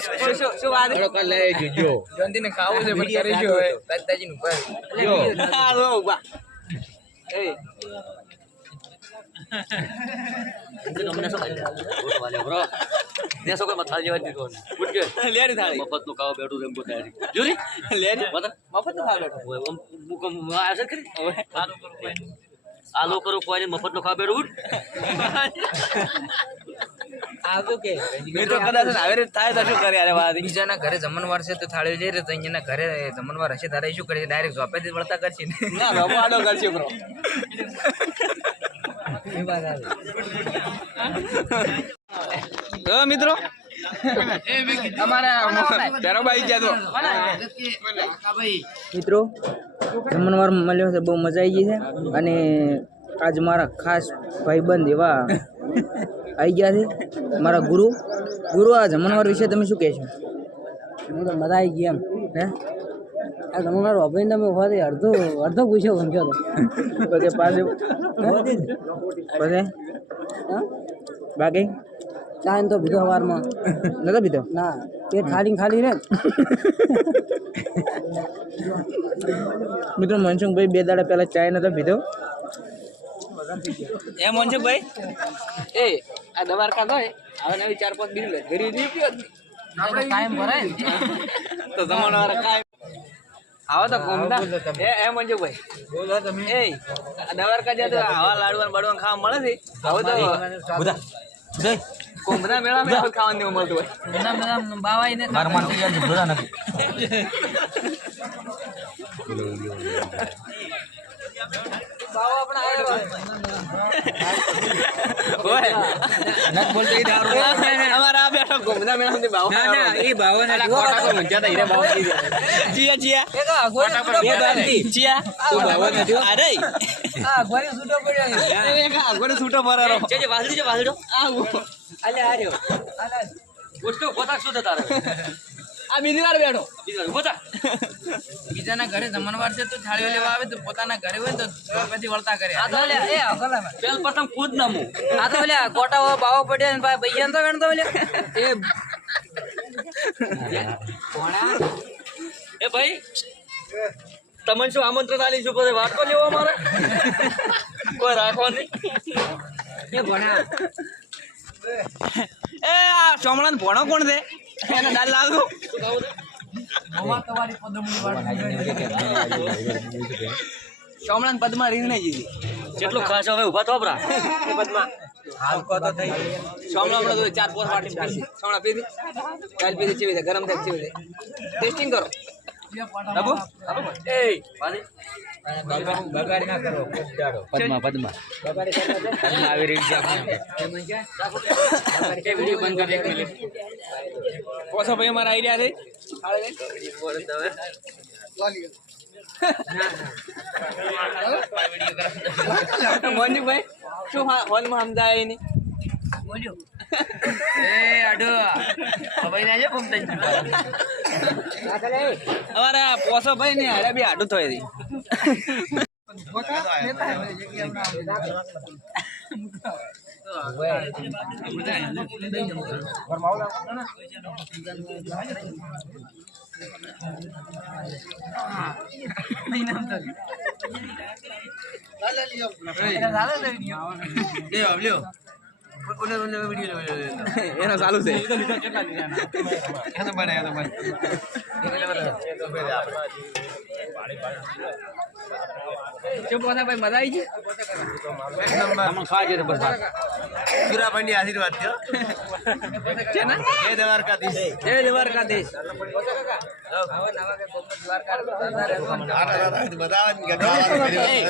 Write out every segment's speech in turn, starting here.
શું વાત લઈ જજો જયંતિને ખાવું છે પણ કરીશું હવે તાજી ઉપર હાલો ઉભા એ તમને શું બ્રો દેસો કોઈ મથા જેવા દીધો ઉઠ કે લેરી થાળી મફત નું ખાવા બેઠું એમ બોતા જોરી લેરી બતા મફત નું ખાવા બેઠો મુકમ આસર કરી આલો કરો કોઈ મફત નું ખાવા બેઠું ઉઠ આ તો કે મિત્રો કદાચ આવે રે થાય તો શું કરે અરે વાત બીજાના ઘરે જમણવાર છે તો થાળી લઈ રહ્યો તો અહીંયાના ઘરે જમણવાર હશે તારે શું કરે ડાયરેક્ટ ઝોપેથી વળતા કરશે ના રમાડો કરશે બ્રો તો મિત્રો અમારા પેરોભાઈ ક્યાં તો મિત્રો જમણવાર મળ્યો છે બહુ મજા આવી ગઈ છે અને આજ મારા ખાસ ભાઈબંધ એવા આવી ગયા છે મારા ગુરુ આ જમણવાર વિશે તમે શું કહેશો? હું તો મજા આવી ગઈ એમ હે આ જમણવાર વાપરીને તમે ઉભાથી અડધો પૂછ્યો સમજો તો પછી પાછું પછી બાકી ચા તો પીધો સવારમાં નતો પીધો ના પેટ ખાલી રે મિત્રો મનસુખભાઈ 2 દાડા પહેલા ચાય નતો પીધો એ મનસુખભાઈ એ આ દવારકા તો હવે નવી 4-5 બીજી લે ઘરી નહીં પીયો આપણે કાયમ ભરાય તો જમણવાર કાયમ આવો તો કોમદા એ મનસુખભાઈ બોલો તમે એ દવારકા જે તો આવા લાડવાન બડવાન ખાવા મળે છે હવે તો બધા જય કોમદા મેળા મે ખાવાનું નહીં મળતું હોય બધા બાવાઈ ને મારમાન થઈ જાય બધા નથી બાવા આપણે નક બોલતો ઈ દારૂ અમારા આ બેઠો કોમદા મેળા મે બાવ ના ના ઈ બાવ ને કોટા કો મંજાતા ઈરે બાવ જીયા એક અગવારી છૂટો પડ્યો જીયા તું બાવ નથી અરે આ અગવારી છૂટો પડ્યો એક આગળ છૂટો પરારો જે વાસળી આ અલે આર્યો અલે ગોસ્તો કોતા શું થતા રે આ બીજી વાર બેઠો કોતા બીજાના ઘરે જમણવાર છે તો થાળીઓ લેવા આવે તો પોતાના ઘરે હોય તો ઝોપેથી વળતા કરે એ અગલા પેલ પ્રથમ ખુદ નમું આ તો ઓલા કોટા બાવો પડ્યા ને ભાઈ તો વેણ તો ઓલે એ ભાઈ તમને શું આમંત્રણ આલી છું પછી વાટકો લેવો અમારે કોઈ રાખવા નહીં એ ભણા એ આ ચોમણાનો ભણો કોણ છે એને દાલ લાગુ તમારી પદમની વાત ચોમણાન પદમાં રીંગ નહીં જીધી કેટલું ખાસ હવે ઉભા થોપરા એ પદમાં હાલકો તો થઈ ચોમણા હમણાં તો 4-5 વાટી પીધી ચોમણા પીધી દાલ પીધી ચેવી છે ગરમ થાય ચેવી છે ટેસ્ટિંગ કરો બાબુ એ વાદી બગાડ ના કરો પદ્મા આવી રહી છે વિડિયો બંધ કરી 1 મિનિટ પોસો ભાઈ અમારા આઈડિયા છે મોનજીભાઈ શું હોલમાં સમજાય નહીં બોલ્યો એ આડો ભાઈ ના જો કોમતા અમારા પોસો ભાઈ ને હારે બી આડું થઈ હતી એનો ચાલુ છે શું પોતા ભાઈ મજા આવી સુરાભાઈ આશીર્વાદ થયો છે ને જય દ્વારકાધીશ જય દ્વારકાધીશ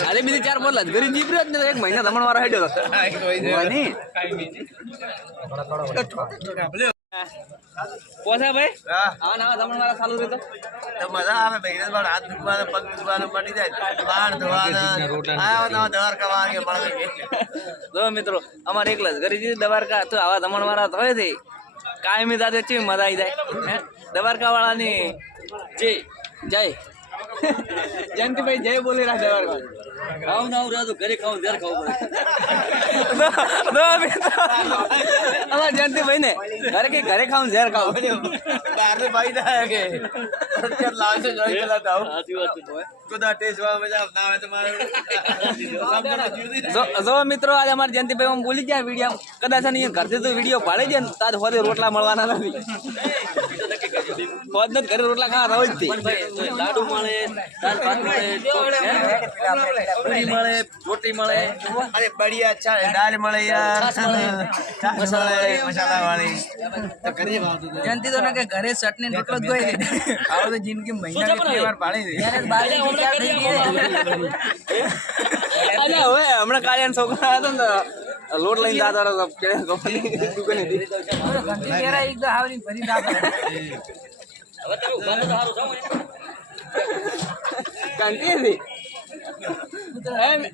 અરે બીજી 4 બોલ ઘરે જીબ્યો જ ને 1 મહિના જમણ વાળો હેડ્યો પોસા ભાઈ આવા નવા જમણ વાળા ચાલુ રહેતો મજા આવે ભાઈ હાથ દુખવાનો પગ દુખવાનો પડી જાય બાણ ધોવાના દ્વારકા વાગે મળે જો મિત્રો અમારે એકલા જ ઘરે દ્વારકા તો આવા જમણ વાળા હોય છે કાયમી સાથે ચેવી મજા આવી જાય દ્વારકા વાળાની જય જયંતિભાઈ જય બોલી રહ્યા દેવારકા ખાવ ના આવું તો ઘરે ખાવ ત્યારે ખાવું પડે અમારા જયંતિભાઈ ને ઘરે ખાવું ઝેર ખાવું બહાર ભાઈ થાય કે લાવશે જોઈ પેલા તો સાચી વાત છે ખુદા ટેસ્ટ વા મજા ના આવે તમારે જો મિત્રો આજે અમારા જયંતિભાઈ આમ બોલી ગયા વિડીયો કદાચ નહીં ઘરથી તો વિડીયો પાડી દે ને તાજ હોદે રોટલા મળવાના નથી હોદ નથી ઘરે રોટલા ખાવા રોજ થી લાડુ મળે દાળ ભાત મળે પૂરી મળે રોટી મળે અરે બઢિયા અચ્છા દાળ મળે યાર મસાલા વાળી તો કરીએ જયંતિ તો ના કે ઘરે ચટણી રોટલો જ ગોઈ દે આવો તો જિંદગી મહિના કે વાર પાડી દે અરે હવે હમણાં કાળિયાના છોકરા હતા ને લોટ લઈને દાદા દુકાને હવે તમે ઉભા તો સારું જાવ કંટી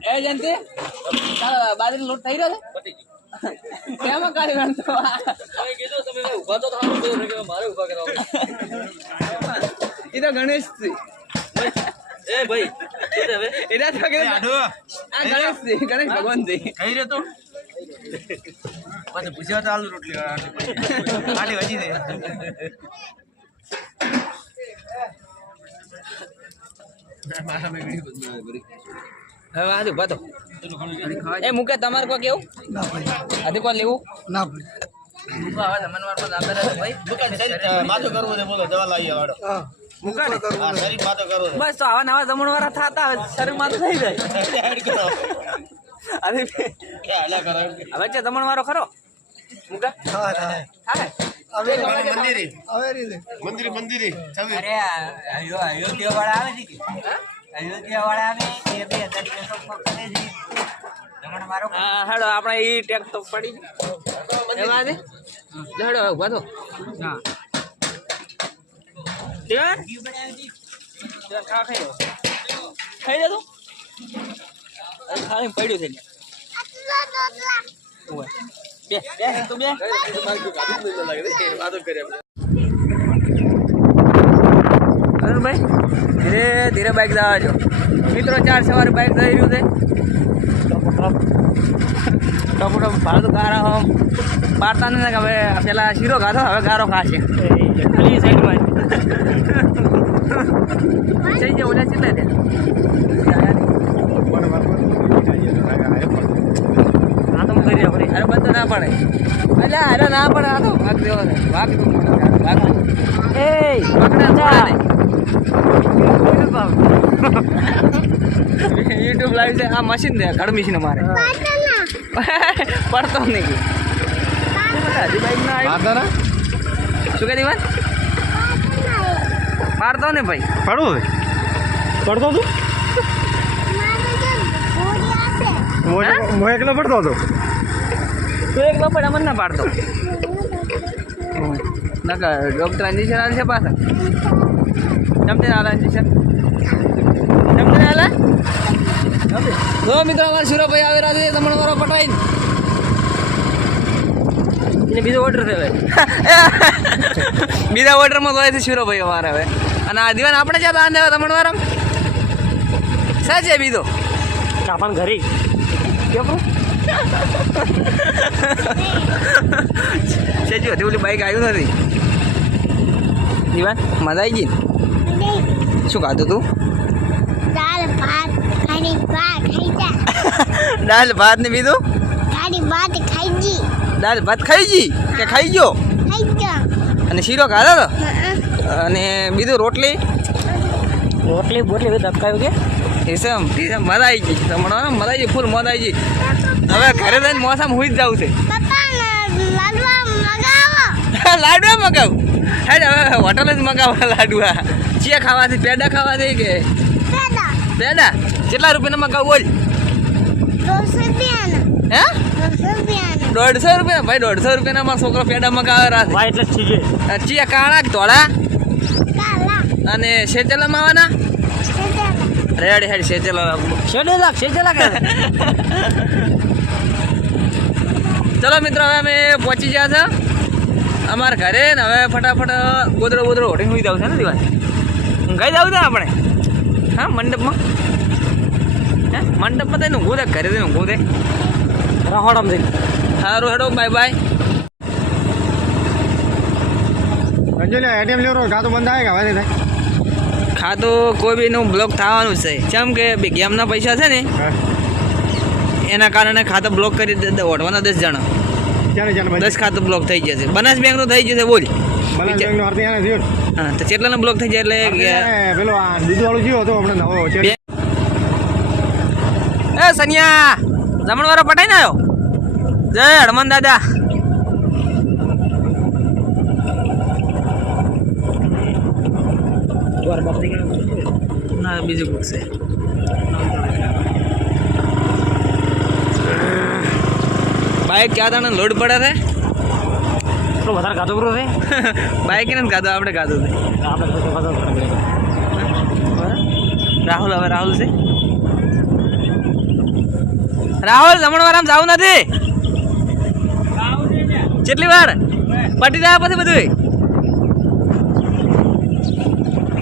એ જયંતિ બાજરી લોટ થઈ રહ્યો છે કેમાં કાઢી વાળતો તમે કીધું તમે ઉભા તો સારું થયું કે મારે ઉભા કરાવો એ તો ગણેશ છે એ ભાઈ શું હવે એના તો કે આ ગણેશ છે ગણેશ ભગવાન છે કઈ રે તો પાછું પૂછ્યા તો આલુ રોટલી આલી વજી દે હવે આજે ભાતો એ મુકે તમારે કોઈ કેવું આજે કોઈ લેવું ના માથું કરવું છે બોલો દવા લાવી વાળો બસ તો આવા નવા જમણ વાળા થતા શરીર માથું થઈ જાય અરે વચ્ચે જમણ વાળો ખરો મુકા મંદિરે અરે અયોધ્યા વાળા આવે છે અયોધ્યા વાળા આવે એ 2000 કરે છે હા હેડો આપણે ઈ ટેક તો પડી એમાં છે હેડો ઉભા તો હા ખાઈ જા તું ખાલી પડ્યું છે ભાઈ ધીરે ધીરે બાઇક જવા છો મિત્રો 4 સવારે બાઇક જઈ રહ્યું છે ટપુ ભાડું ગારા પાડતા નથી કે હવે પેલા શીરો ખાધો હવે ગારો ખાશે સાઈડમાં થઈ જાય ઓલા કેટલા દે અરે બધું ના પડે એટલે અરે ના પડે આ તો ભાગ દેવો ભાગ એ યુટ્યુબ લાઈવ છે આ મશીન દે ઘડ મશીન મારે પડતો નહીં હજી બાઈક ના આવ્યું શું કહે દીવાન પાડતો ને ભાઈ પાડવો પડતો તું હું એકલો પડતો હતો તું એક બાપડ અમર ના પાડતો ના ડોક્ટર ઇન્જેક્શન આવે છે પાછા જમતે આલા ઇન્જેક્શન જમતે આલા જો મિત્રો અમારે સુરભાઈ આવી રહ્યા છે તમારો મારો પટાઈને એને બીજો ઓર્ડર છે હવે બીજા ઓર્ડરમાં તો છે સુરભાઈ અમારે હવે અને આ દીવાન આપણે જ્યાં બાંધે હવે તમારો મારો સાચે બીજો પણ ઘરે કેવું સેજુ હતી ઓલી બાઈક આવ્યું નથી દીવાન મજા આવી ગઈ શું ખાધું તું દાળ ભાત ને બીજું દાળ ભાત ખાઈ જી કે ખાઈ ગયો અને શીરો ખાધો તો અને બીજું રોટલી બોટલી બધું ધબકાયું કે એસમ મજા આવી ગઈ હમણાં મજા આવી ગઈ ફૂલ મજા આવી ગઈ હવે ઘરે જઈને મોસમ હુઈ જ જવું છે લાડવા મગાવ હેડ હવે હોટલ જ મગાવવા લાડવા ચિયા ખાવાથી પેડા ખાવાથી કે પેડા કેટલા રૂપિયાના મગાવ બોલ હે 150 રૂપિયા ભાઈ 150 રૂપિયાના મારો છોકરો પેડા મગાવે રાત એટલે ચિયા કાળા ધોળા અને શેચલામાં આવવાના રેડી હેડ શેચલા ચલો મિત્રો હવે અમે પહોંચી ગયા છે અમારા ઘરે ને હવે ફટાફટ ગોદડો હોટીને સુઈ જવું છે ને દિવાળી ઊંઘાઈ જવું છે આપણે હા મંડપમાં હે મંડપમાં થઈને ઊભું થાય ઘરે થઈને ઊભું થાય રહોડામાં જઈને સારું હેડો બાય બાય અંજલિ એટીએમ લેવો ખાતું બંધ આવે કે હવે થાય ખાતું કોઈ બીનું બ્લોક થવાનું છે કેમ કે બે ગેમના પૈસા છે ને એના કારણે ખાતું બ્લોક કરી ઓઢવાના 10 જણા ચાલે ચાલે 10 ખાતું બ્લોક થઈ જશે બનાસ બેંકનું થઈ જશે બોલ બનાસ બેંકનો અર્થ એને થયો હા તો કેટલાનો બ્લોક થઈ જાય એટલે પેલો આ દૂધવાળું જીવો હતો હમણાં નવો છે એ સનિયા જમણવારો પટાઈ ને આવ્યો જય હનુમાન દાદા ના બીજું કોક છે બાઈક ક્યાં તાણે લોડ પડે છે તો વધારે ખાતો પૂરો છે બાઈક ને ખાધું આપણે ખાધું છે રાહુલ હવે રાહુલ છે રાહુલ જમણવારામ જવું નથી કેટલી વાર પટી જાય પછી બધું